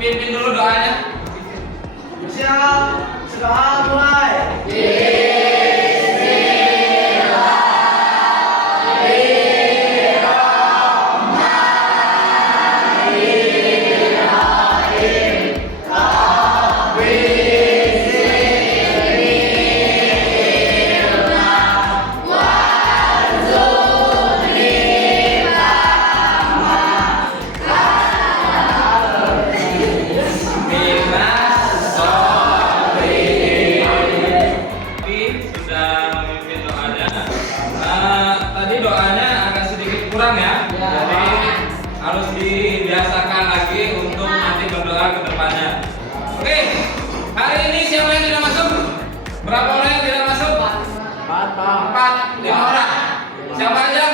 pimpin dulu doanya. Siap, sudah mulai. Harus dibiasakan lagi untuk nanti berdoa ke depannya. Oke, hari ini siapa yang tidak masuk? Berapa orang yang tidak masuk? 4, 5 orang. Siapa aja?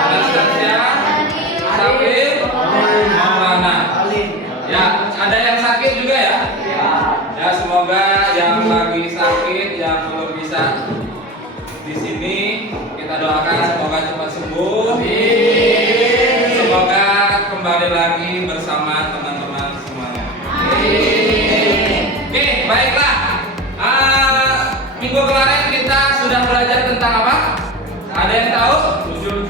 Anastasia, Sabir, Maulana. Ya, ada yang sakit juga ya? Ya, semoga yang lagi sakit, yang belum bisa di sini kita doakan semoga cepat sembuh. Semoga kembali lagi bersama teman-teman semuanya. Oke, baiklah. Minggu kemarin kita sudah belajar tentang apa? Ada yang tahu? Sujud.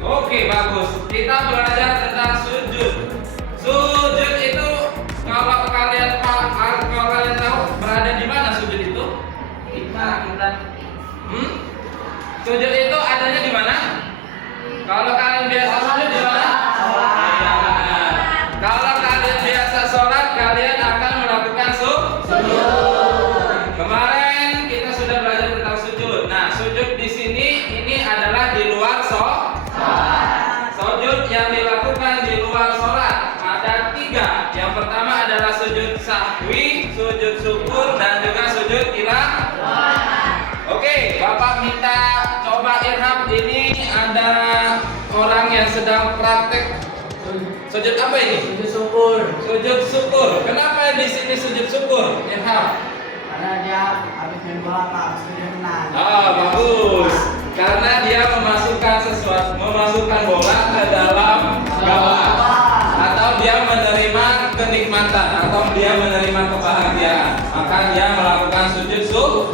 Oke, bagus. Kita belajar tentang sujud. Sujud itu kalau kalian tahu berada di mana sujud itu? Sujud itu adanya di mana? Kalau kalian biasa sujud di mana? Kalau kalian biasa sholat, kalian akan melakukan sujud. Kemarin kita sudah belajar tentang sujud. Nah, sujud di sini ini adalah di luar sholat. Sujud yang dilakukan di luar sholat ada 3. Yang pertama adalah sujud sahwi, sujud syukur, dan juga sujud tilawah. Oke, Bapak minta coba Irham, ini ada orang yang sedang praktek sujud apa ini? Sujud syukur. Sujud syukur. Kenapa di sini sujud syukur, Irham? Karena dia habis main bola Pak, sudah menang. Bagus. Karena dia memasukkan bola ke dalam gawang, atau dia menerima kenikmatan, atau dia menerima kebahagiaan, maka dia melakukan sujud syukur.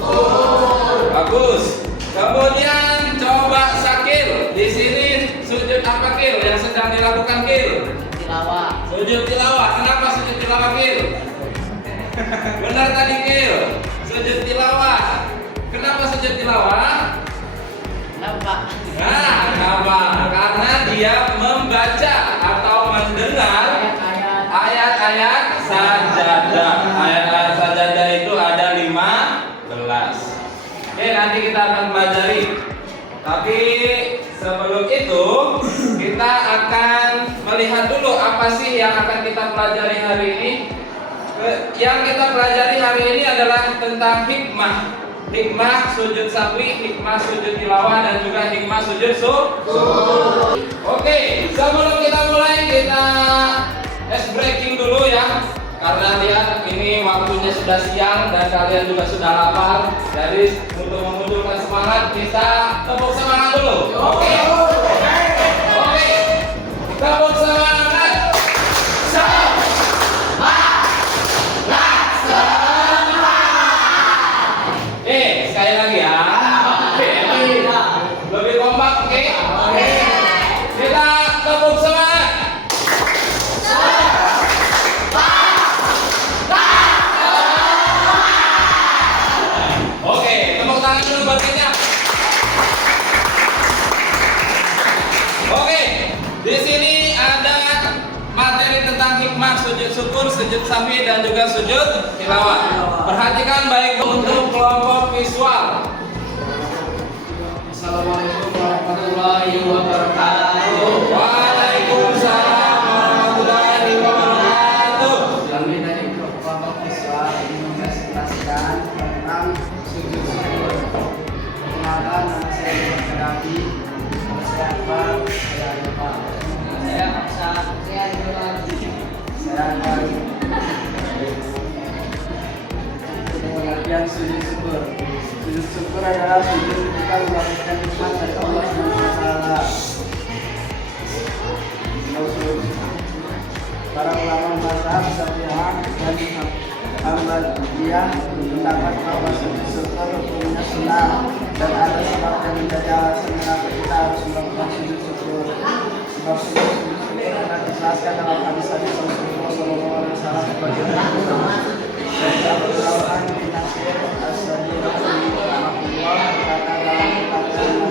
Bagus. Kemudian coba Sakil. Di sini sujud apa Kil yang sedang dilakukan Kil? Tilawah. Sujud tilawah. Kenapa sujud tilawah Kil? Benar tadi Kil. Sujud tilawah. Kenapa sujud tilawah? Kenapa? Nah, kenapa? Karena dia membaca atau mendengar ayat-ayat sajadah. Ayat-ayat sajadah itu ada 15. Oke, nanti kita akan pelajari. Tapi sebelum itu kita akan melihat dulu apa sih yang akan kita pelajari hari ini. Yang kita pelajari hari ini adalah tentang hikmah. Hikmah sujud sahwi, hikmah sujud tilawah, dan juga hikmah sujud syukur. Oke, sebelum kita mulai kita ice breaking dulu ya. Karena lihat ini waktunya sudah siang dan kalian juga sudah lapar. Jadi untuk memunculkan semangat kita tepuk semangat dulu. Oke. Tepuk semangat. Sekali lagi ya. Lebih kompak, oke? Kita tepuk semangat. Di sini ada materi tentang hikmah sujud syukur, sujud sahwi, dan juga sujud tilawah. Perhatikan baik untuk kelompok visual. Assalamualaikum warahmatullahi wabarakatuh. Waalaikumsalam warahmatullahi wabarakatuh. Kami dari kelompok visual ingin mempresentasikan tentang sujud syukur. Perkenalkan, nama saya Muhammad Rabi. Saya Akbar. Saya Aksa. Saya Akbar. Pengertian sujud syukur. Sujud syukur adalah sujud ketika mendapatkan nikmat dari Allah SWT. Maksud akan dijelaskan dalam hadis-hadis Rasulullah SAW sebagaimana Al-Quran bin Nasir As-Sadiqah Rahmatullah kata dalam kitabnya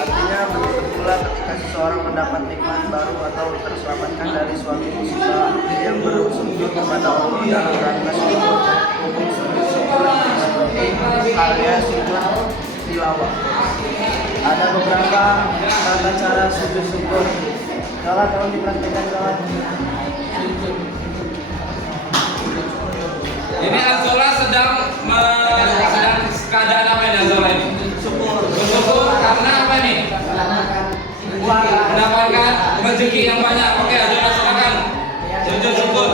Artinya begitu pula ketika seseorang mendapat nikmat baru atau terselamatkan dari suatu musibah yang bersujud kepada Allah karena syukur hukum sujud syukur seperti halnya sujud tilawah. Ada beberapa tata cara sujud syukur. Kalau tolong dipraktikkan kawan. Ini Azola sedang keadaan apa ini Azola ini? Bersyukur karena apa nih? Mendapatkan rezeki yang banyak. Oke, Azola silakan. Sujud syukur.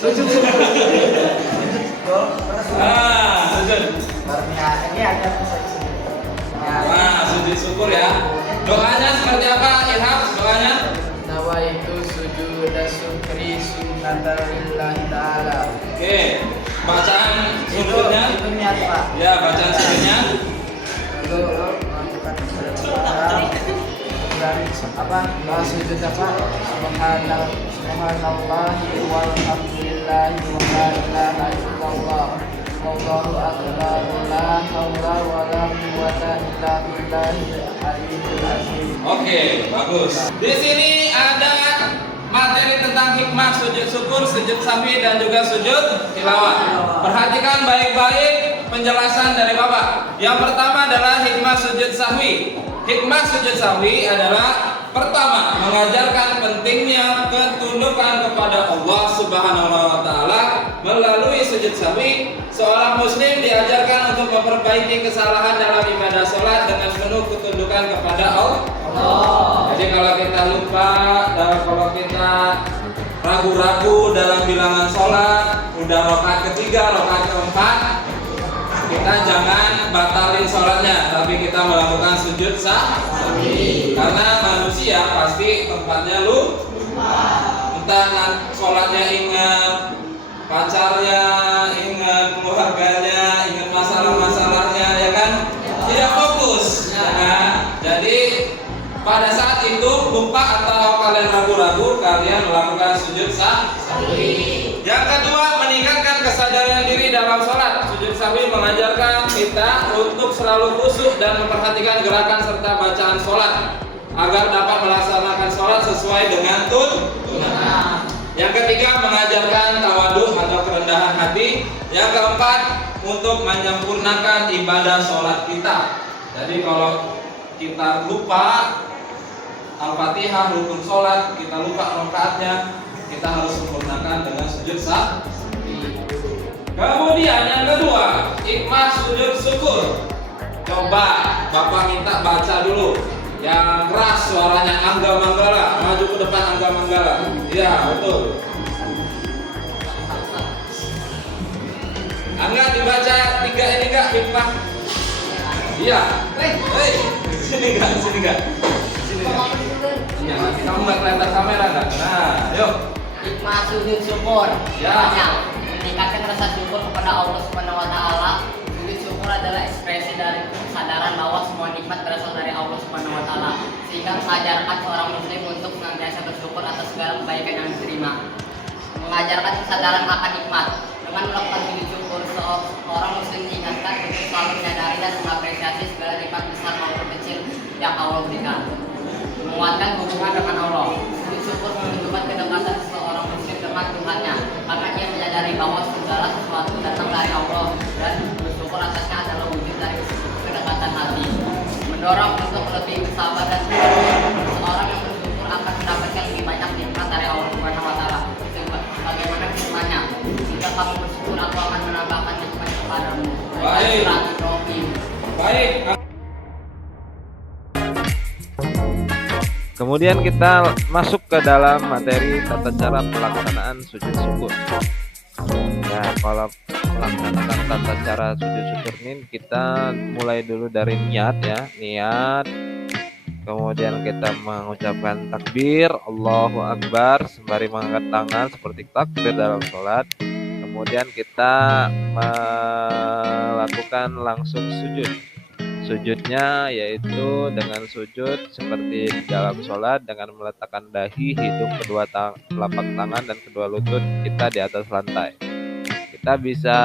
Sujud syukur. Sujud. Ini ada Sujud syukur ya. Doanya seperti apa? Ilham, doanya? Nawaitu sujud syukri sunnatan lillahi ta'ala. Oke. Bacaan sujudnya? Itu niat Pak. Ya, bacaan sujudnya. Itu melakukan ibadah dan apa? Sujud apa? Subhanallahi walhamdulillahi wa la ilaha illallah. Allahu akbar, la haula wala quwwata illa billahil aliyyil azim. Oke, bagus. Di sini ada materi tentang hikmah sujud syukur, sujud sahwi dan juga sujud tilawah. Perhatikan baik-baik penjelasan dari Bapak. Yang pertama adalah hikmah sujud sahwi. Hikmah sujud sahwi adalah pertama, mengajarkan pentingnya ketundukan kepada Allah Subhanahu wa taala. Melalui sujud sahwi, seorang muslim diajarkan untuk memperbaiki kesalahan dalam ibadah sholat dengan penuh ketundukan kepada Allah. Jadi kalau kita lupa, dan kalau kita ragu-ragu dalam bilangan sholat, udah rakaat ketiga, rakaat keempat, kita jangan batalin sholatnya, tapi kita melakukan sujud sahwi. Karena manusia pasti tempatnya lupa. Entah sholatnya ingat pacarnya, ingat keluarganya, ingat masalah-masalahnya, ya kan? Tidak fokus. Nah, jadi pada saat itu lupa atau kalian ragu-ragu, kalian melakukan sujud sahwi. Yang kedua, meningkatkan kesadaran diri dalam sholat. Sujud sahwi mengajarkan kita untuk selalu khusyuk dan memperhatikan gerakan serta bacaan sholat agar dapat melaksanakan sholat sesuai dengan tuntunan. Yang ketiga, mengajarkan tawadhu atau kerendahan hati. Yang keempat, untuk menyempurnakan ibadah sholat kita. Jadi kalau kita lupa Al-Fatihah, rukun sholat, kita lupa rakaatnya, kita harus sempurnakan dengan sujud sahwi. Kemudian yang kedua, hikmah sujud syukur. Coba Bapak minta baca dulu yang keras suaranya, Angga Manggala. Maju ke depan Angga Manggala. Iya, betul. Angga dibaca tiga ini enggak hikmah? Iya. Sini enggak? Sini enggak? Sini enggak? Iya, nanti kamu enggak kelihatan kamera enggak? Nah, yuk. Hikmah sujud syukur. Ya. Meningkatkan rasa syukur kepada Allah Subhanahu wa taala. Sujud syukur adalah ekspresi dari kesadaran bahwa semua nikmat berasal dari Allah Subhanahu wa taala, sehingga mengajarkan seorang muslim untuk senantiasa bersyukur atas segala kebaikan yang diterima. Mengajarkan kesadaran akan nikmat. Dengan melakukan sujud syukur, seorang muslim diingatkan untuk selalu menyadari dan mengapresiasi segala nikmat besar maupun kecil yang Allah berikan. Menguatkan hubungan dengan Allah. Sujud syukur menunjukkan kedekatan seorang muslim dengan Tuhannya, karena ia menyadari bahwa segala sesuatu datang dari Allah dan bersyukur atasnya adalah wujud dari kedekatan hati. Mendorong untuk lebih bersabar dan seorang yang bersyukur akan mendapatkan lebih banyak nikmat dari Allah Subhanahu wa taala. Bagaimana firman Baik. silaturahim. Baik. Kemudian kita masuk ke dalam materi tata cara pelaksanaan sujud syukur. Ya, kalau melaksanakan tata cara sujud syukur ini kita mulai dulu dari niat ya, niat. Kemudian kita mengucapkan takbir, Allahu Akbar sembari mengangkat tangan seperti takbir dalam sholat. Kemudian kita melakukan langsung sujud. Sujudnya yaitu dengan sujud seperti di dalam sholat dengan meletakkan dahi, hidung, kedua telapak tangan dan kedua lutut kita di atas lantai. Kita bisa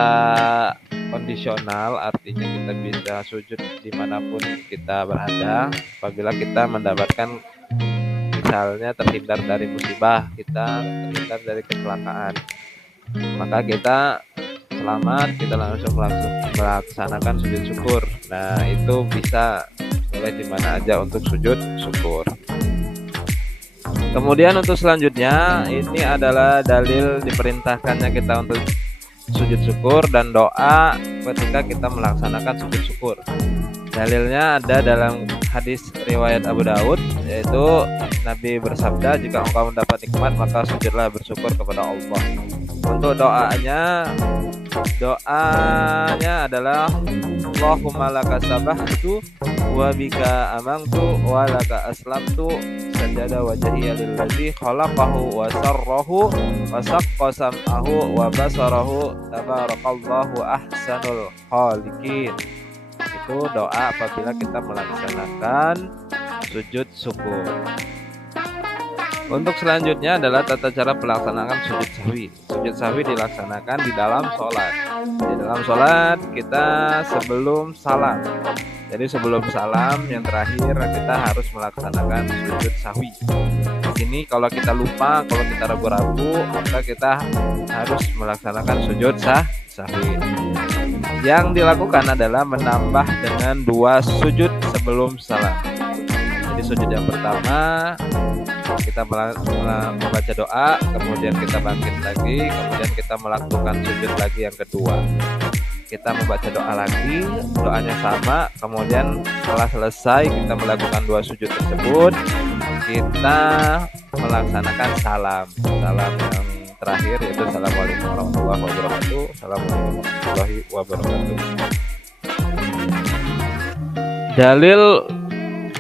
kondisional, artinya kita bisa sujud dimanapun kita berada. Apabila kita mendapatkan misalnya terhindar dari musibah, kita terhindar dari kecelakaan, maka kita selamat, kita langsung melaksanakan sujud syukur. Nah, itu bisa mulai di mana aja untuk sujud syukur. Kemudian untuk selanjutnya ini adalah dalil diperintahkannya kita untuk sujud syukur dan doa ketika kita melaksanakan sujud syukur. Dalilnya ada dalam hadis riwayat Abu Daud, yaitu Nabi bersabda, jika engkau mendapat nikmat maka sujudlah bersyukur kepada Allah. Untuk doanya adalah Allahumma laka sabahtu wa bika amantu wa laka aslamtu sajada wajhiya lillazi khalaqahu wa sarrahu wa saqqa sam'ahu wa basarahu tabarakallahu ahsanul khaliqin. Itu doa apabila kita melaksanakan sujud syukur. Untuk selanjutnya adalah tata cara pelaksanaan sujud sahwi. Sujud sahwi dilaksanakan di dalam sholat. Di dalam sholat kita sebelum salam. Jadi sebelum salam yang terakhir kita harus melaksanakan sujud sahwi. Di sini kalau kita lupa, kalau kita ragu-ragu, maka kita harus melaksanakan sujud sahwi. Yang dilakukan adalah menambah dengan 2 sujud sebelum salam. Jadi sujud yang pertama kita membaca doa, kemudian kita bangkit lagi, kemudian kita melakukan sujud lagi yang kedua. Kita membaca doa lagi, doanya sama, kemudian setelah selesai kita melakukan 2 sujud tersebut, kita melaksanakan salam yang terakhir, yaitu assalamualaikum warahmatullahi wabarakatuh. Assalamualaikum warahmatullahi wabarakatuh. Dalil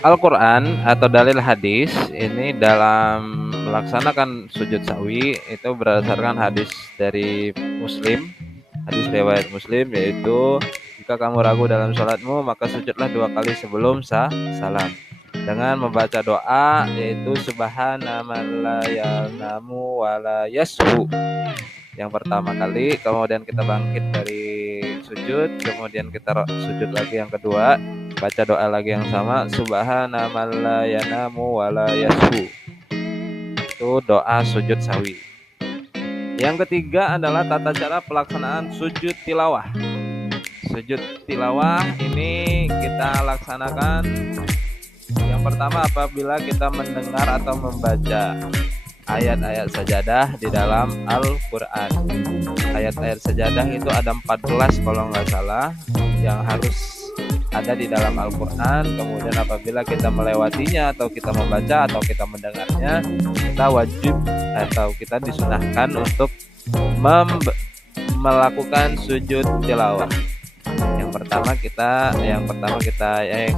Al-Quran atau dalil hadis ini dalam melaksanakan sujud sahwi itu berdasarkan hadis dari Muslim, hadis riwayat Muslim, yaitu jika kamu ragu dalam sholatmu maka sujudlah 2 kali sebelum salam dengan membaca doa yaitu subhana man la yanamu wa la yashu yang pertama kali, kemudian kita bangkit dari sujud, kemudian kita sujud lagi yang kedua, baca doa lagi yang sama, subhana man la yanamu wa la yashu. Itu doa sujud sahwi. Yang ketiga adalah tata cara pelaksanaan sujud tilawah. Sujud tilawah ini kita laksanakan yang pertama apabila kita mendengar atau membaca ayat-ayat sajadah di dalam Al-Quran. Ayat-ayat sajadah itu ada 14 kalau nggak salah yang harus ada di dalam Al-Quran. Kemudian apabila kita melewatinya atau kita membaca atau kita mendengarnya, kita wajib atau kita disunahkan untuk melakukan sujud tilawah. Yang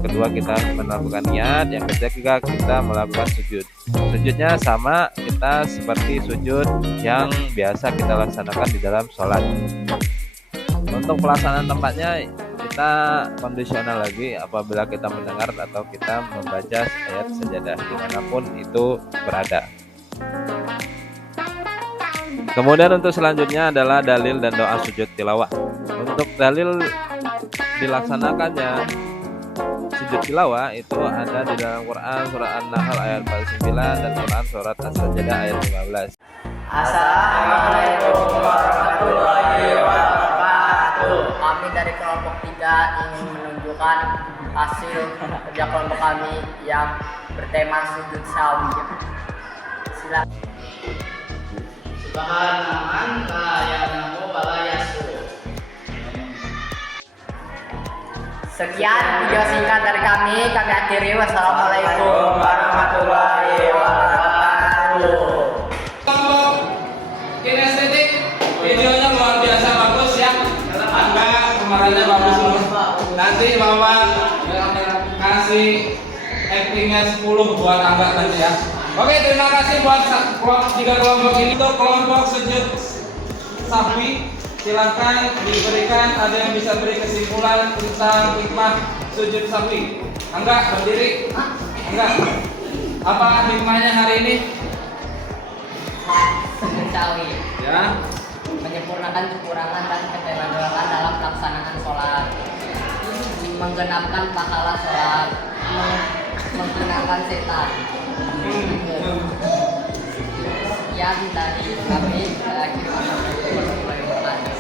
kedua kita melakukan niat, yang ketiga kita melakukan sujud. Sujudnya sama, kita seperti sujud yang biasa kita laksanakan di dalam sholat. Untuk pelaksanaan tempatnya kita kondisional lagi apabila kita mendengar atau kita membaca ayat sajadah dimanapun itu berada. Kemudian untuk selanjutnya adalah dalil dan doa sujud tilawah. Untuk dalil dilaksanakannya sujud tilawah itu ada di dalam Quran surat An-Nahl ayat 49 dan Quran surat As-Sajdah ayat 15. Assalamualaikum warahmatullahi wabarakatuh. Kami dari kelompok 3 ingin menunjukkan hasil kerja kelompok kami yang bertema sujud sahwi. Silakan. Subhana man la ya'lamu wa la yashu. Sekian video singkat dari kami akhiri. Wassalamualaikum warahmatullahi wabarakatuh. Kelompok kinestetik videonya luar biasa bagus ya. Angga kemarinnya bagus loh. Nanti Bapak kasih actingnya 10 buat Angga nanti ya. Oke, terima kasih buat tiga kelompok ini. Untuk kelompok sujud sapi, silakan diberikan, ada yang bisa beri kesimpulan tentang hikmah sujud sapi. Angga berdiri. Angga, apa hikmahnya hari ini? Sujud sawi Ya. menyempurnakan kekurangan dan keterlambatan dalam pelaksanaan sholat, menggenapkan pahala sholat, menghinakan setan. Yang tadi kami akhiri.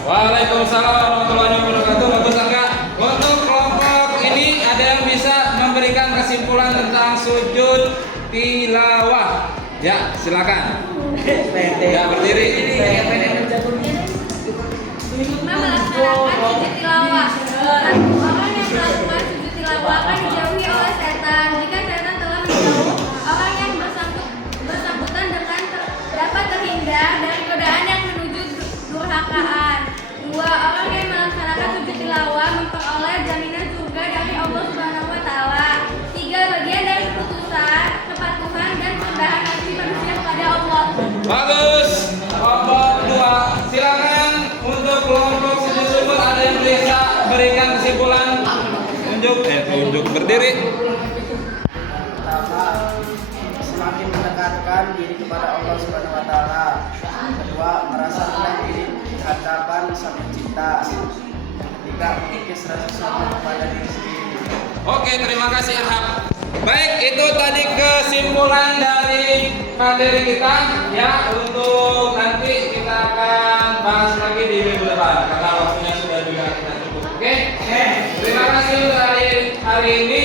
Waalaikumsalam warahmatullahi wabarakatuh. Bagus Angga. Untuk kelompok ini ada yang bisa memberikan kesimpulan tentang sujud tilawah. Ya, silakan. Ya, berdiri. Melaksanakan sujud tilawah. Orang yang melakukan sujud tilawah akan dijauhi oleh setan. Jika setan telah menjauh, orang yang bersangkutan dapat terhindar dari godaan yang menuju durhakaan. 2. Orang yang melaksanakan sujud tilawah memperoleh jaminan surga dari Allah Subhanahu wa taala. 3. Bagian dari keputusan, kepatuhan dan kerendahan hati manusia kepada Allah. Bagus. Kelompok 2. Silakan untuk kelompok sujud syukur ada yang bisa berikan kesimpulan. Tunjuk berdiri. Pertama, semakin mendekatkan diri kepada Allah Subhanahu wa taala. Kedua, merasa rendah diri di hadapan Sang Pencipta. Ketiga, mengikis rasa syukur kepada diri sendiri. Oke, terima kasih Irham. Baik, itu tadi kesimpulan dari materi kita ya. Untuk nanti kita akan bahas lagi di minggu depan karena waktunya sudah juga kita cukup. Oke? Terima kasih untuk hari ini.